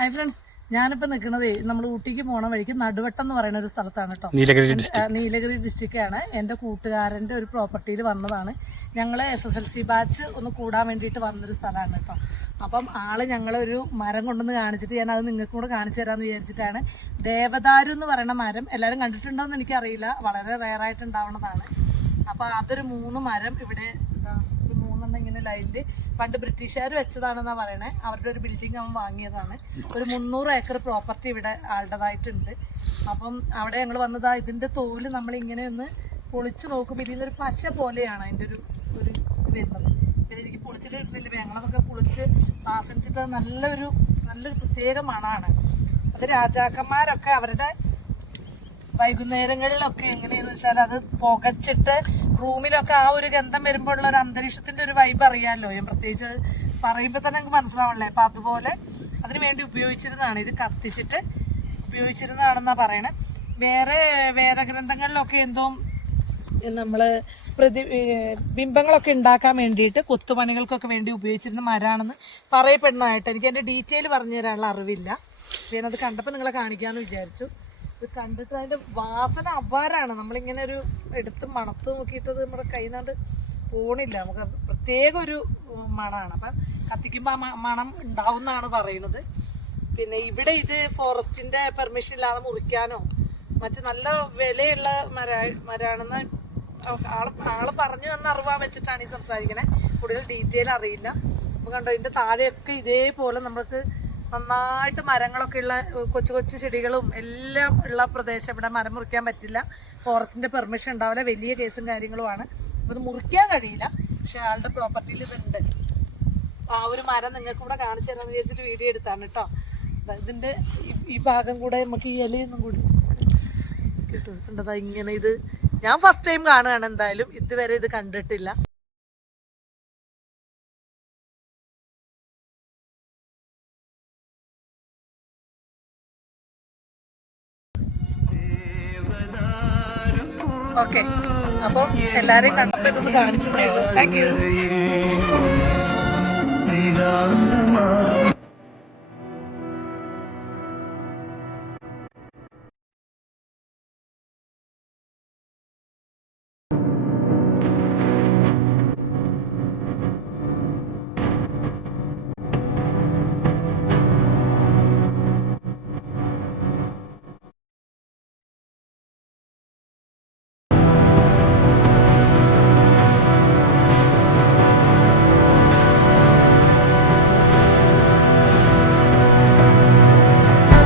Hi friends, ഞാനിപ്പോൾ നിൽക്കുന്നത് നമ്മൾ ഊട്ടിക്ക് പോണ വഴിക്ക് നടുവട്ടം എന്ന് പറയുന്ന ഒരു സ്ഥലത്താണ് കേട്ടോ. നീലഗിരി ഡിസ്ട്രിക്റ്റാണ്. എൻ്റെ കൂട്ടുകാരൻ്റെ ഒരു പ്രോപ്പർട്ടിയിൽ വന്നതാണ്. ഞങ്ങൾ SSLC ബാച്ച് ഒന്ന് കൂടാൻ വേണ്ടിയിട്ട് വന്നൊരു സ്ഥലമാണ് കേട്ടോ. അപ്പം ആള് ഞങ്ങളൊരു മരം കൊണ്ടുവന്ന് കാണിച്ചിട്ട് ഞാൻ അത് നിങ്ങൾക്കും കൂടെ കാണിച്ചു തരാമെന്ന് വിചാരിച്ചിട്ടാണ്. ദേവദാരു എന്ന് പറയുന്ന മരം എല്ലാവരും കണ്ടിട്ടുണ്ടോ എന്ന് എനിക്കറിയില്ല, വളരെ റെയറായിട്ട് ഉണ്ടാവുന്നതാണ്. അപ്പോൾ അതൊരു 3 മരം ഇവിടെ 3 ഇങ്ങനെ ലൈനിൽ പണ്ട് ബ്രിട്ടീഷുകാർ വെച്ചതാണെന്നാ പറയണേ. അവരുടെ ഒരു ബിൽഡിംഗ് അവൻ വാങ്ങിയതാണ്. ഒരു 300 ഏക്കർ പ്രോപ്പർട്ടി ഇവിടെ ആളുടേതായിട്ടുണ്ട്. അപ്പം അവിടെ ഞങ്ങൾ വന്നതാ. ഇതിന്റെ തോല് നമ്മളിങ്ങനെ ഒന്ന് പൊളിച്ച് നോക്കുമ്പോൾ ഇതിന്നൊരു പശ പോലെയാണ് അതിൻ്റെ ഒരു വരുന്നത്. എനിക്ക് പൊളിച്ചിട്ട് കിട്ടുന്നില്ല. ഞങ്ങളതൊക്കെ പൊളിച്ച് ആസ്വദിച്ചിട്ട് നല്ലൊരു പ്രത്യേക മണമാണ്. അത് രാജാക്കന്മാരൊക്കെ അവരുടെ വൈകുന്നേരങ്ങളിലൊക്കെ എങ്ങനെയാന്ന് വെച്ചാൽ അത് പുകച്ചിട്ട് റൂമിലൊക്കെ ആ ഒരു ഗന്ധം വരുമ്പോഴുള്ള ഒരു അന്തരീക്ഷത്തിന്റെ ഒരു വൈബ് അറിയാമല്ലോ. ഞാൻ പ്രത്യേകിച്ച് പറയുമ്പോൾ തന്നെ നമുക്ക് മനസ്സിലാവണല്ലേ. അപ്പൊ അതുപോലെ അതിനു വേണ്ടി ഉപയോഗിച്ചിരുന്നതാണ്. ഇത് കത്തിച്ചിട്ട് ഉപയോഗിച്ചിരുന്നതാണെന്നാ പറയണേ. വേറെ വേദഗ്രന്ഥങ്ങളിലൊക്കെ എന്തോ നമ്മള് ബിംബങ്ങളൊക്കെ ഉണ്ടാക്കാൻ വേണ്ടിയിട്ട് കൊത്തുപണികൾക്കൊക്കെ വേണ്ടി ഉപയോഗിച്ചിരുന്ന മരമാണെന്ന് പറയപ്പെടുന്നതായിട്ട് എനിക്ക് എൻ്റെ ഡീറ്റെയിൽ പറഞ്ഞു തരാനുള്ള അറിവില്ല. ഞാനത് കണ്ടപ്പോൾ നിങ്ങളെ കാണിക്കാമെന്ന് വിചാരിച്ചു. ഇത് കണ്ടിട്ട് അതിന്റെ വാസന അപാരാണ്. നമ്മളിങ്ങനെ ഒരു എടുത്ത് മണത്ത് നോക്കിയിട്ട് നമ്മുടെ കയ്യിൽ നിന്നാണ്ട് പോണില്ല. നമുക്ക് പ്രത്യേക ഒരു മണമാണ്. അപ്പം കത്തിക്കുമ്പോൾ ആ മണം ഉണ്ടാവുമെന്നാണ് പറയുന്നത്. പിന്നെ ഇവിടെ ഇത് ഫോറസ്റ്റിന്റെ പെർമിഷൻ ഇല്ലാതെ മുറിക്കാനോ മറ്റു നല്ല വിലയുള്ള മരമാണെന്ന് ആള് പറഞ്ഞു തന്ന അറിവാ വെച്ചിട്ടാണ് ഈ സംസാരിക്കണേ. കൂടുതൽ ഡീറ്റെയിൽ അറിയില്ല. അപ്പൊ കണ്ടോ, ഇതിന്റെ താഴെയൊക്കെ ഇതേപോലെ നമുക്ക് നന്നായിട്ട് മരങ്ങളൊക്കെ ഉള്ള കൊച്ചു കൊച്ചു ചെടികളും എല്ലാം ഉള്ള പ്രദേശം. ഇവിടെ മരം മുറിക്കാൻ പറ്റില്ല, ഫോറസ്റ്റിന്റെ പെർമിഷൻ ഉണ്ടാവില്ല, വലിയ കേസും കാര്യങ്ങളുമാണ്. അപ്പൊ ഇത് മുറിക്കാൻ കഴിയില്ല. പക്ഷെ ആളുടെ പ്രോപ്പർട്ടിയിൽ ഇതുണ്ട്. ആ ഒരു മരം നിങ്ങൾക്ക് ഇവിടെ കാണിച്ചു തരാമെന്ന് വിചാരിച്ചിട്ട് വീഡിയോ എടുത്താണ് കേട്ടോ. ഇതിന്റെ ഈ ഭാഗം കൂടെ നമുക്ക് ഈ ഇലയൊന്നും കൂടി കിട്ടുന്നുണ്ടതാ. ഇങ്ങനെ ഇത് ഞാൻ ഫസ്റ്റ് ടൈം കാണുകയാണ്. എന്തായാലും ഇതുവരെ ഇത് കണ്ടിട്ടില്ല. ഓക്കെ, അപ്പോൾ എല്ലാരെയും കണ്ടപ്പോൾ ഇതൊന്ന് കാണിച്ചു. Thank you.